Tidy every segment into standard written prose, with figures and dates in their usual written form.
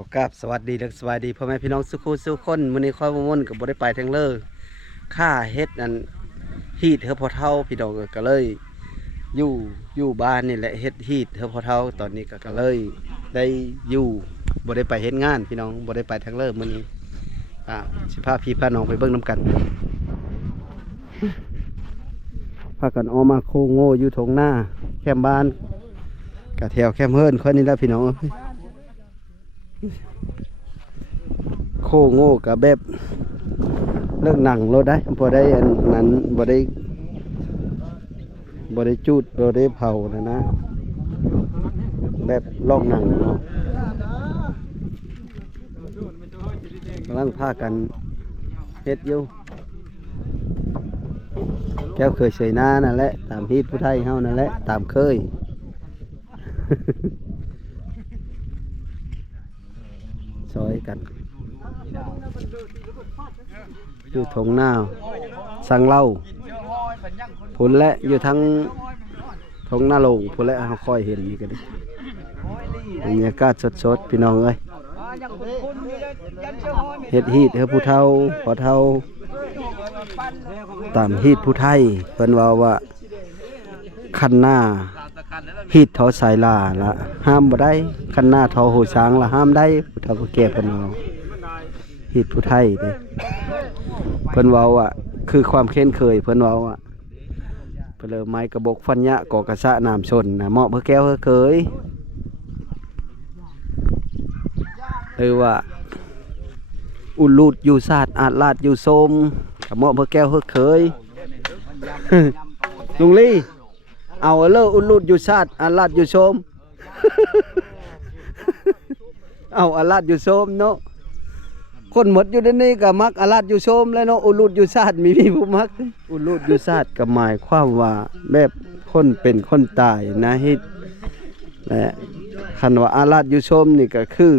อกราบสวัสดีและสวัสดีพ่อแม่พี่น้องสุขุสุขคนมื้อนี้ค่อยม่วนกับบ่ได้ไปทางเลอค่าเฮ็ดอันฮีดเฮอพอเท่าพี่น้องก็เลยอยู่บ้านนี่แหละเฮ็ดฮีดเฮอพอเท่าตอนนี้ก็เลยได้อยู่บ่ได้ไปเฮ็ดงานพี่น้องบ่ได้ไปทางเลอมื้อนี้สิพาพี่พาน้องไปเบิ่งนํกันพากันออกมาโคโง่อยู่ทงหน้าแคมบ้านกะแถวแคมเฮิรนค่อยนี่แหละพี่น้องโคโง่กับแบบเลิกหนังรถได้พอได้อันนั้นบ่ได้จูดบ่ได้เผานะแบบลอกหนังเนาะกำลังพากันเฮ็ดอยู่แก้วเคยเสยหน้านั่นแหละตามฮีดผู้ไทยเฮานั่นแหละตามเคย ซอยกันอยู่ทงหน้าสังเล่าผลและอยู่ทั้งทงหน้าโลงผลและเขาค่อยเห็นนี่กันบรรยากาศสดๆพี่น้องเอ้ยเฮ็ดฮีดเฮ็ดผู้เฒ่าพอเฒ่าตามฮีดผู้ไทยเพิ่นว่าคันหน้าฮีดเทอสายลาละห้ามบ่ได้คันหน้าทอหูช้างละห้ามได้ผู้เฒ่าผู้แก่เพิ่นว่าฮีดผู้ไทยเด้เพิ่นว่าคือความเข้นเคยเพิ่นว่าเพิ่นเลยไม้กระบอกฟันยะก่อกระสะน้ำชนนะเหมาะเพื่อแก้วเพื่อเคยหรือว่าอุลูดอยู่ศาสตร์อาจลาดอยู่โสมกับเหมาะเพื่อแก้วเพื่อเคย ลุงลี่เอาเลออุลูดอยู่ศาสตร์อาจลาดอยู่โสม เอาอาลาดอยู่โสมเนาะคนหมดอยู่ในนี้ก็มักอาลาดอยู่โสมแล้วเนาะอุลูดอยู่ศาสตร์มีผู้มักอุลูดอยู่ศาสตร์ก็หมายความว่าแบบคนเป็นคนตายนะฮิตและคันว่าอาลาดอยู่โสมนี่ก็คือ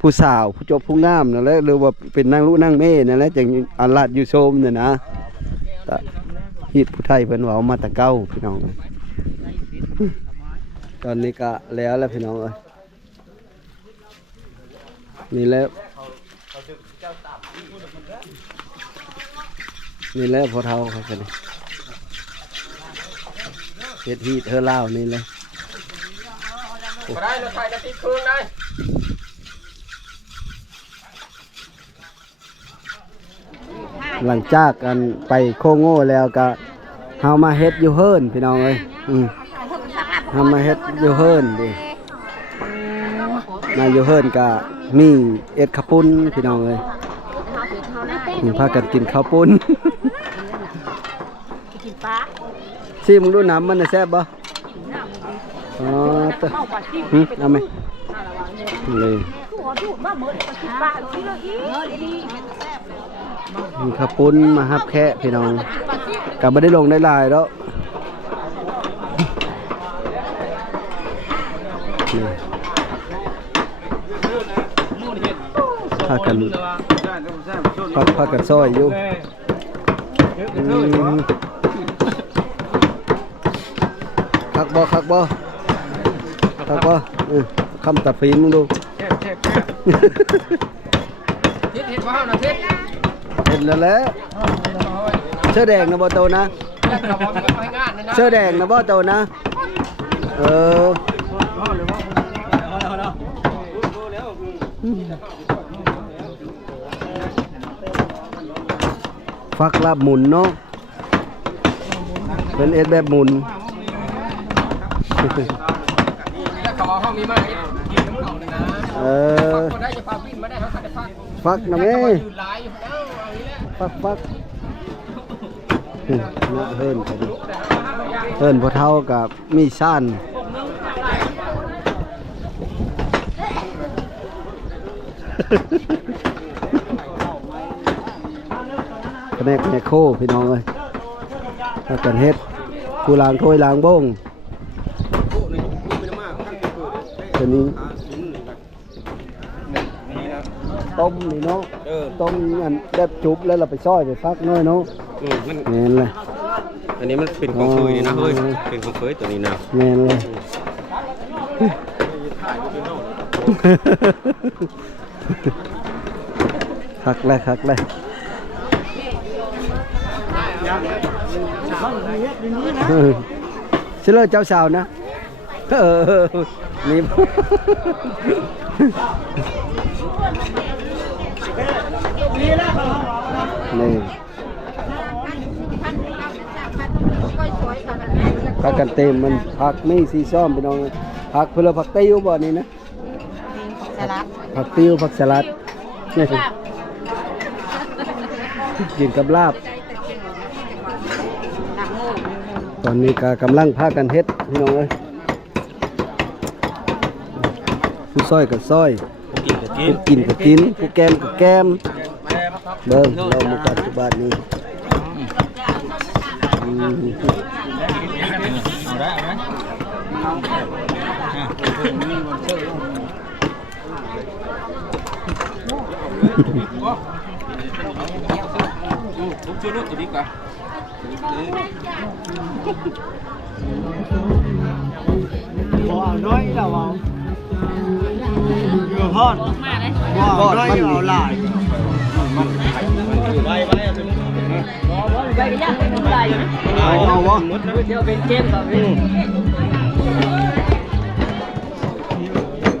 ผู้สาวผู้จบผู้งามนั่นแหละหรือว่าเป็นนางรู้นางเม่นั่นแหละจังอาลาดอยู่โสมเนี่ยนะแต่ฮิตผู้ไทยเพิ่นว่ามาแต่เก่าพี่น้องตอนนี้ก็แล้วพี่น้องเอ้ยนี่แล้วพอเท่าครับกันเฮ็ดฮีดเธอเล่านี่เลยได้เราใส่นาทีครึ่งได้หลังจากกันไปโคโง่แล้วก็เฮามาเฮ็ดอยู่เฮิรนพี่น้องเอ้ยเฮามาเฮ็ดอยู่เฮิรนดิมาอยู่เฮิรนก็มีเอ็ดข้าวปุ้นพี่น้องเอ้ยพากันกินข้าวปุ้นกินปลาซิมึงดูน้ำมันน่ะแซ่บบ่อ๋อเอาไหมเลยมีข้าวปุ้นมาฮับแค่พี่น้องกลับไม่ได้ลงได้ลายแล้วพากันซอยอยู่คักบ่คำตัดฝีมึงดูเฮ็ดว้าวนะเฮ็ดแล้วแหละเสื้อแดงนะบ่โตนะเสื้อแดงนะบ่โตนะฟักลาบหมุนเนาะเป็นเอ็ดแบบหมุนฟักนะแม่ฟักนะเฮิรนพอเท่ากับมีซ่านแม่โคพี่น้องเลยถ้ากันเฮ็ดกูล้างถ้วยล้างบ้งตัวนี้ต้มนี่เนาะต้มอันแบบจุบแล้วเราไปซอยไปฟักน้อยเนาะแม่นเลยอันนี้มันเป็นของเคยนะเฮ้ยเป็นของเคยตัวนี้นะแม่นเลย คักเลยคักเลยเชื่อเจ้าสาวนะนี่นี่ผักกันเต็มมันผักไม่สีส้มไปน้องผักเพื่อผักติ้วบ่นี่นะสลัดผักติ้วผักสลัดนี่กินกับลาบตอนนี้ก็กำลังพากันเฮ็ดพี่น้องเอ้ยผู้ซอยกับซอยผู้กินกับกินผู้แกมกับแกมเบิ่งเรามาปัจจุบันนี้chưa nước thì đi cả Bỏ nói là vào vừa hơn bỏ nói vào lại bay bay cái nhắc cái đúng này theo bên trên và bên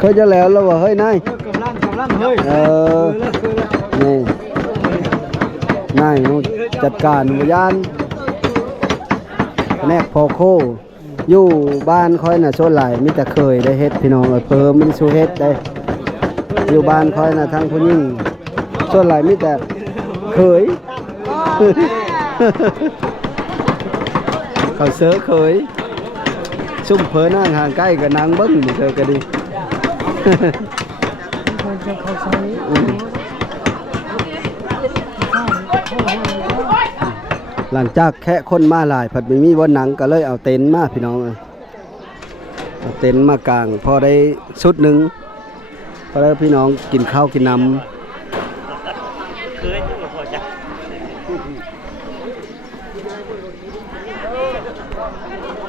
เคยจะแล้วแล้วว่าเฮ้ยนาย cầm lăng hơi นี่นายจัดการวิญญาณแนกพอโคอยู่บ้านค่อยน่ะโซนหลายมีแต่เคยได้เฮ็ดพี่น้องเพิ่มมันสู้เฮ็ดได้อยู่บ้านค่อยน่ะทั้งผู้หญิงโซนหลายมีแต่เคยเขาเสือเคยซุ่มเพิ่นนั่งห่างใกล้กับนางเบิ้งเธอก็ดีหลังจากแค่คนมาหลายผัดไม่มีวันหนังก็เลยเอาเต็นท์มาพี่น้องเอาเต็นท์มากางพอได้ชุดหนึ่งพอได้พี่น้องกินข้าวกินน้ำ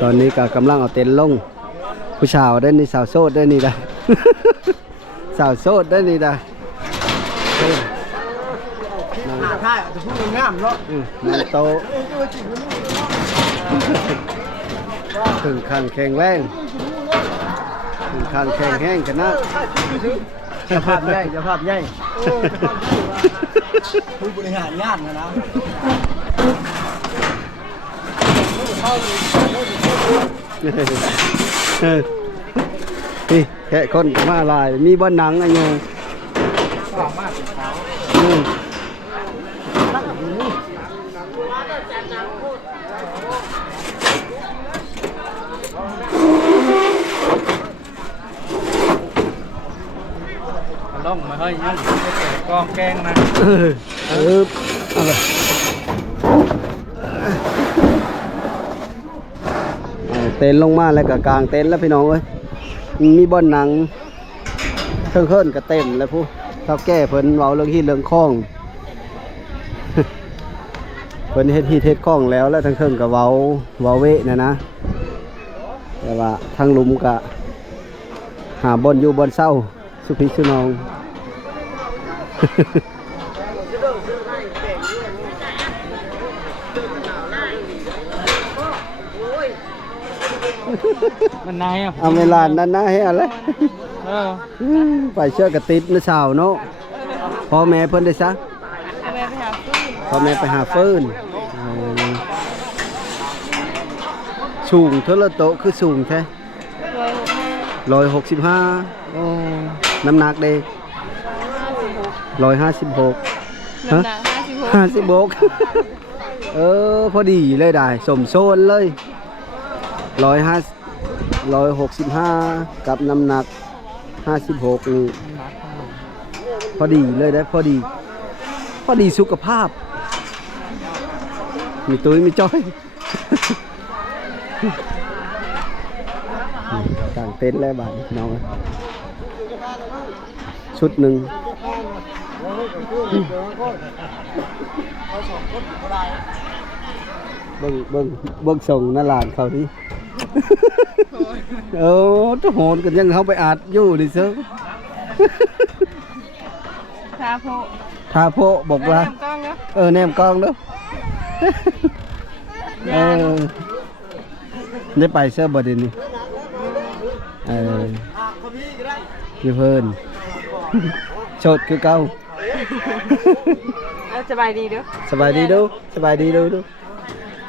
ตอนนี้ก็กำลังเอาเต็นท์ลงผู้สาวได้นี่สาวโสดได้นี่ได้ สาวโสดได้นี่ได้ถ่ายจะพูดงามเนาะนั่งโตถึงขันแข็งแรงถึงขันแข็งแห้งกันนะจะภาพใหญ่จะภาพใหญ่ผู้บริหารงานนะนี่แค่คนมาลายมีบ้านหนังอะไรอยู่ลงมาเฮ้ยยังกองแกงมาอะไรเต็นลงมาแล้วก็กลางเต็นแล้วพี่น้องเอ้ยมีบ่อนหนังเครื่องก็เต็มแล้วผู้เท่าแก่เพิ่นเว้าเรื่องฮีเรื่องคล้องเพิ่นเฮ็ดฮีเฮ็ดคล้องแล้วทั้งเครื่องก็เว้าเวะนะแต่ว่าทางลุมก็หาบ่อนอยู่บ่อนเศร้าสุพิสุนองมันนายอ่ะเอาเวลานั้นนะให้อะไรไปเชื่อกระติดนะสาวเนาะพ่อแม่เพิ่นได้ซะพ่อแม่ไปหาฟืนสูงเท่าละโตคือสูงแท้165โอ้น้ำหนักเด้156ฮะ56พอดีเลยได้สมโซนเลย165กับน้ำหนัก56นี่พอดีเลยได้พอดีสุขภาพมีตุ้ยมีจ้อยต่างเต็นท์แล้วบาดน้องชุดหนึ่งเบิ่งส่งน่าหลานเขาที่ทุกโหนกันยังเขาไปอาดอยู่ดิเซอ ทาโพ ทาโพบอกว่า แนมกล้องเนาะ แนมกล้องเด้อได้ไปเสื้อบดินนี่อยู่เพิ่นโสดคือเก่า สบายดีเด้อ สบายดีดูสบายดีดู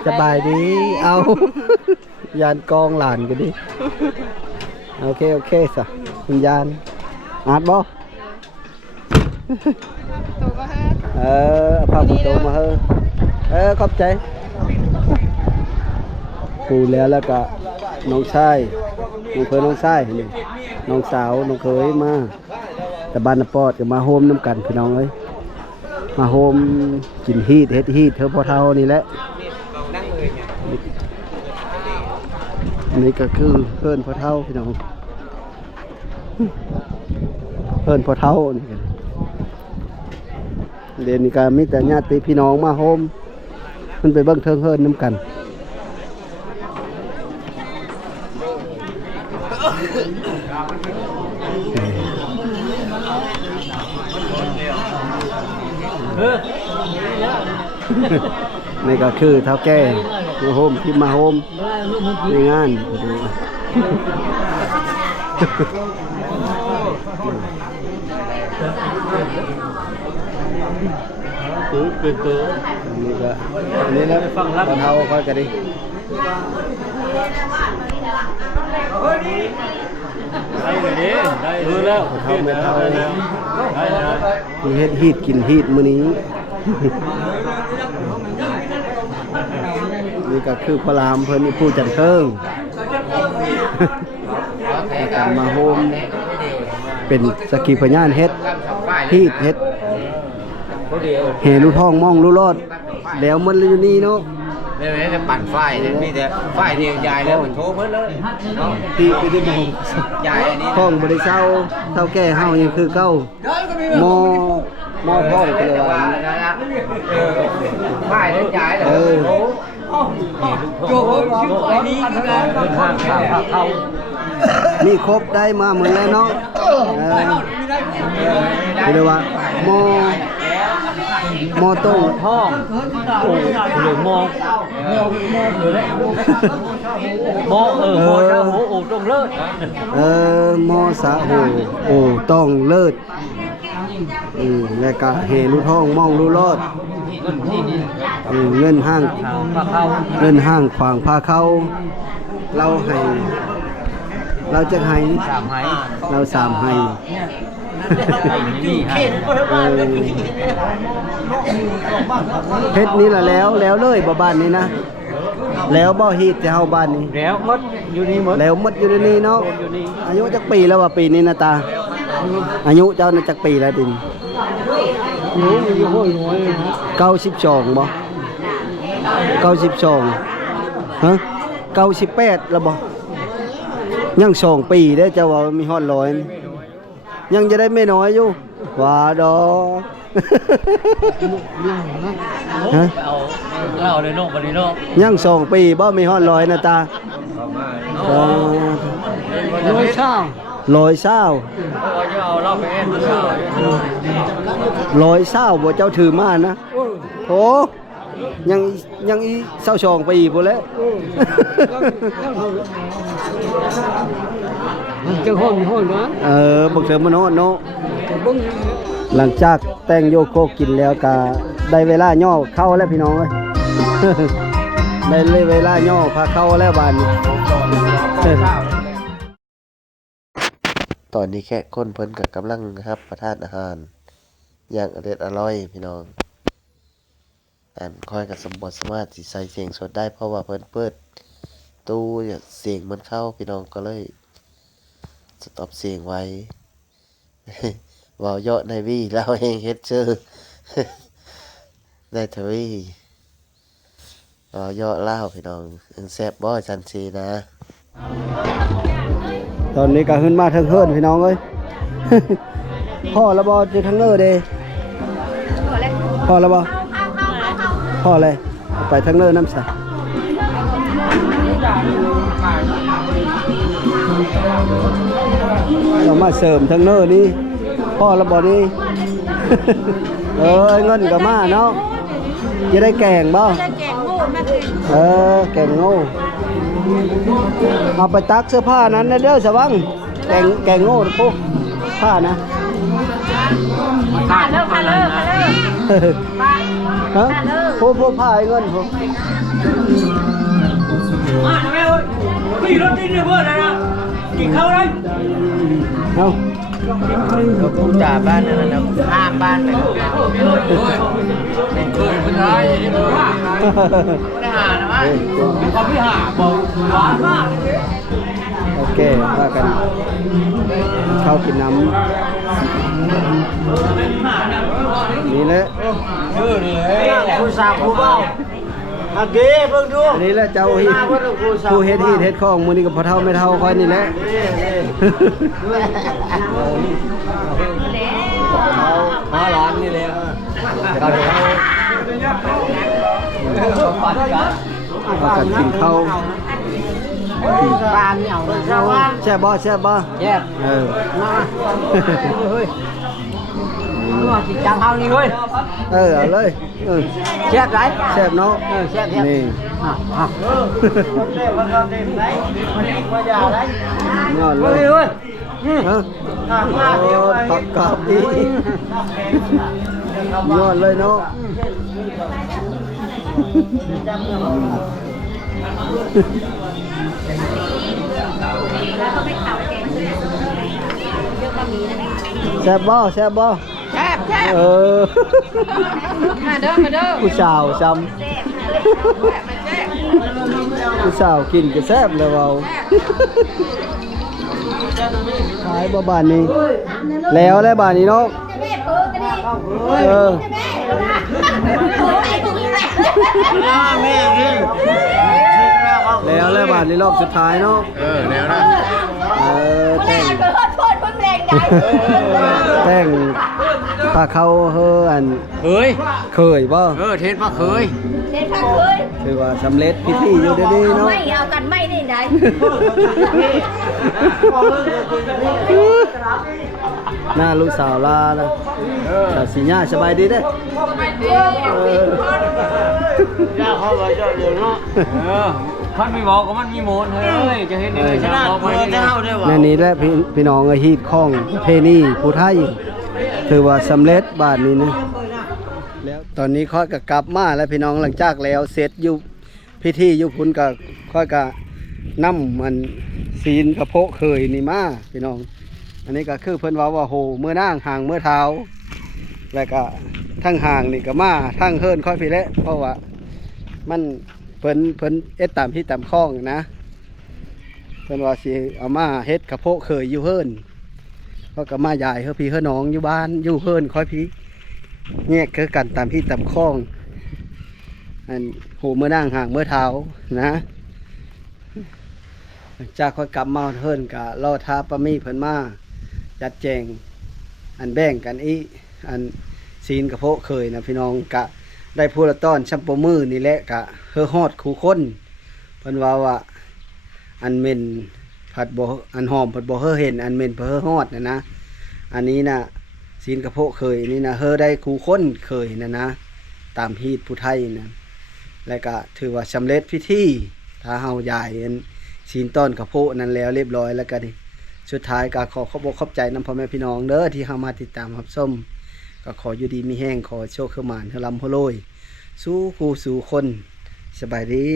สบายดีเอายานกองหลานกันดิโอเคสะคุณยานอาดบ่ ตัวก็ฮะ พาประตูมาขอบใจปูแล้วก็น้องชายน้องเคยน้องชายนี่น้องสาวน้องเคยมาแต่บ้านนปอดก็มาโฮมน้ำกันพี่น้องเอ้ยมาโฮมกินฮีดเฮ็ดฮีดเธอพอเท่านี่แหละนี่ก็คือเพื่อนพอเท่าพี่น้องเพื่อนพอเท่านี่กันเดี๋ยวนี้ก็มีแต่ญาติพี่น้องมาโฮมมันไปเบิ่งเทิงเฮินน้ำกันนี่ก็คือเท่าแก่มาโฮมที่มาโฮมในงานเป็นตัว นี่ก็นี่แล้วฟังรับเท่าค่อยกันดิ ได้เลยดิได้แล้ว เท่าไม่เท่า ได้แล้ว มีเฮ็ดฮีดกินฮีดมื้อนี้นี่ก็คือพระรามเพิ่นผู้จัดเทิงการมาโฮมเป็นสกีพญานเฮ็ดฮีดเฮ็ดเฮลูทองมองลูรอดแล้วมันอยู่นี่เนาะ เนี่ยจะปั่นไฟเนี่ยมีแต่ไฟที่ใหญ่แล้วมันโชว์เพิ่นเลยเนาะ ที่ไปได้มอง ใหญ่อันนี้ ห้องบ่ได้เช่าเท่าแก่เฮายังคือเก่าหม้อพ่องไปเลยว่า ไฟที่ใหญ่เลยโชว์ไอ้นี้คือการ ข้างเขา มีครบได้มาเหมือนแล้วเนาะไปเลยว่าหม้อต้ม ท้องโอ้หรือมองเลยแหละมองมองเจ้าโอ้ตรงเลิศ หม้อสาโอ้ต้องเลิศแล้วก็เฮลูทองมองลูรอดเงินห้าง ปลาเข้า เงินห้างขวางพาเข้าเราให้เราจะให้ สามไห เราสามให้ นี่ให้ เพชรนี่ละแล้วเลยบ่บ้านนี้นะแล้วบ่ฮีดจะเฮาบ้านนี้ แล้วมดอยู่นี่มด แล้วหมดอยู่ในนี้เนาะอายุจักปีแล้วว่าปีนี้นะตาอายุเจ้าน่ะจักปีแล้วดิน หนูอยู่ห้อยน้อย 92บ่92ฮะ98แล้วบ่ยัง2ปีได้อเจ้าว่ามีฮอด100ยังจะได้ไม่น้อยอยู่ว่าดอฮะ เอาเลยน้องบัดนี้น้อง ยัง2ปีบ่มีฮอด100นะตา100เช้าเอาเล่าไปเอ็นเช้า 100เช้าบ่เจ้าถือมานะโอ้ยังอี22ปีพุ่นแล้ว จังห้องนะ บักเถิมมันเนาะหลังจากแต่งโยโกกินแล้วก็ได้เวลาย่อเข้าแล้วพี่น้องเอ้ย ได้เวลาย่อพาเข้าแล้วบานนี้ ตอนนี้แค่คนเพิ่นกับกำลังนะครับประทานอาหารอย่างอร่อยพี่น้องค่อยกับสมบูรณ์สามารถสิใส่เสียงสดได้เพราะว่าเพิ่นเปิดตู้เสียงมันเข้าพี่น้องก็เลยสต็อปเสียงไว้ ว่าวเยาะในวี่เราเองเฮ็ดเจอ ได้ทวีว่าวเยาะเล่าพี่น้องแซ่บบ่จันซีนะ ตอนนี้ก็ขึ้นมาทั้งเฮิรนพี่น้องเอ้ย พ่อแล้วบ่จะทั้งเน้อเด้พ่อแล้วบ่พ่อเลยไปทั้งเน้อน้ำใสเรามาเสริมทั้งเน้อนี้ พ่อระบอนี่ เงินก็มาเนาะจะได้แกงบ่ จะแกงโง่มากิน แกงโง่เอาไปตักเสื้อผ้านั้นนะเด้อสวังแกงโง่พวกผ้านะ พาเลิกฮะพวกผ้าไอ้เงินพวก มาทำไมเอ้ยขี่รถดินเนี่ยเพื่อนนะกินข้าวได้ เอา กูจ่าบ้านนั่นนะข้ามบ้านไปเคยผู้ชายไม่ได้หานะมั้ย เขาไม่หาบอกหวานมาก โอเคว่ากันข้าวกินน้ำนี่แหละ ผู้สาวผู้เบ้าอันนี้เพิ่งดู อันนี้แหละเจ้าผู้เฮ็ดฮีดเฮ็ดของมื้อนี้ก็พอเท่าไม่เท่าค่อยนี่แหละ มาร้านนี่เลย ว่ากันกินข้าว บ้านเนี่ยเอาเลย แซ่บบ่แซ่บบ่ แยก มาเฮ้ย กินจังเฮานี่เว้ย เอาเลยแซ่บไร แซ่บเนาะ แซ่บ นี่ยอดเลยฮะตักกาบดียอดเลยเนาะแซ่บบ่แซ่บบ่ แซ่บ มาเด้อ ผู้สาวซ้ำผู้สาวกินก็แซ่บเลยเว้าขายบ่บ้านนี้แล้วบ้านนี้เนาะแม่กิน แล้วบ้านนี้รอบสุดท้ายเนาะแล้วนะ แต่งถ้าเขาอัน เคยบ่ เทศมาเคย ถือว่าสำเร็จพิธีอยู่เดี๋ยวนี้เนาะ ไม่เอากันไม่ได้ไหน หน้าลูกสาวลานะแต่สีหน้าสบายดีเด้ท่านไม่บอกก็มันมีโมนเฮ้ยจะเห็นเลยชนะเพื่อนเท่าด้วยวะ ในนี้แหละพี่น้องฮีดข้องเพนี่ผู้ไทยถือว่าสำเร็จบาทนี้นะแล้วตอนนี้ค่อยก็กลับมาแล้วพี่น้องหลังจากแล้วเสร็จอยู่พิธีอยู่พุ่นก็ค่อยก็นํมันศีลกระโพะเคยนี่มาพี่น้องอันนี้ก็คือเพิ่นว่าโหเมื่อนางห่างเมื่อเท้าแล้วก็ทั้งห่างนี่ก็มาทั้งเฮิรนค่อยพี่แล้วเพราะว่ามันเพิ่นเอ็ดตามที่ตามข้องนะเพิ่นว่าสิเอามาเฮ็ดกระโพะเคยอยู่เฮิรนเขาก็มาใหญ่เฮือพี่เฮือน้องอยู่บ้านอยู่เฮิรนค่อยพี่แยกคือกันตามที่ตามข้องอันโหเมื่อนั่งห่างเมื่อเท้านะจากค่อยกลับมาเฮิรนก็รอท้าปะมี่เพิ่นมาจัดแจงอันแบ่งกันอีอันศีลกระโพะเคยนะพี่น้องกะได้พูละต้อนชัมปมือนี่แหละกะเฮอฮอดคู่คนเพิ่นว่าอันเม่นผัดบ่อันหอมผัดบ่เฮอเห็นอันเม่นเฮอฮอดนะอันนี้นะศีลกระโพะเคยนี่นะเฮอได้คู่คนเคยนะตามฮีดผู้ไทยนะแล้วก็ถือว่าสำเร็จพิธีถ้าเฮาใหญ่ศีลต้อนกระโพะนั้นแล้วเรียบร้อยแล้วก็นี่สุดท้ายก็ขอขอบใจนำพ่อแม่พี่น้องเด้อที่เฮามาติดตามรับชมก็ขออยู่ดีมีแห้งขอโชคเข้ามาเฮาลำเฮาโรยสู้คู่สู่คนสบายดี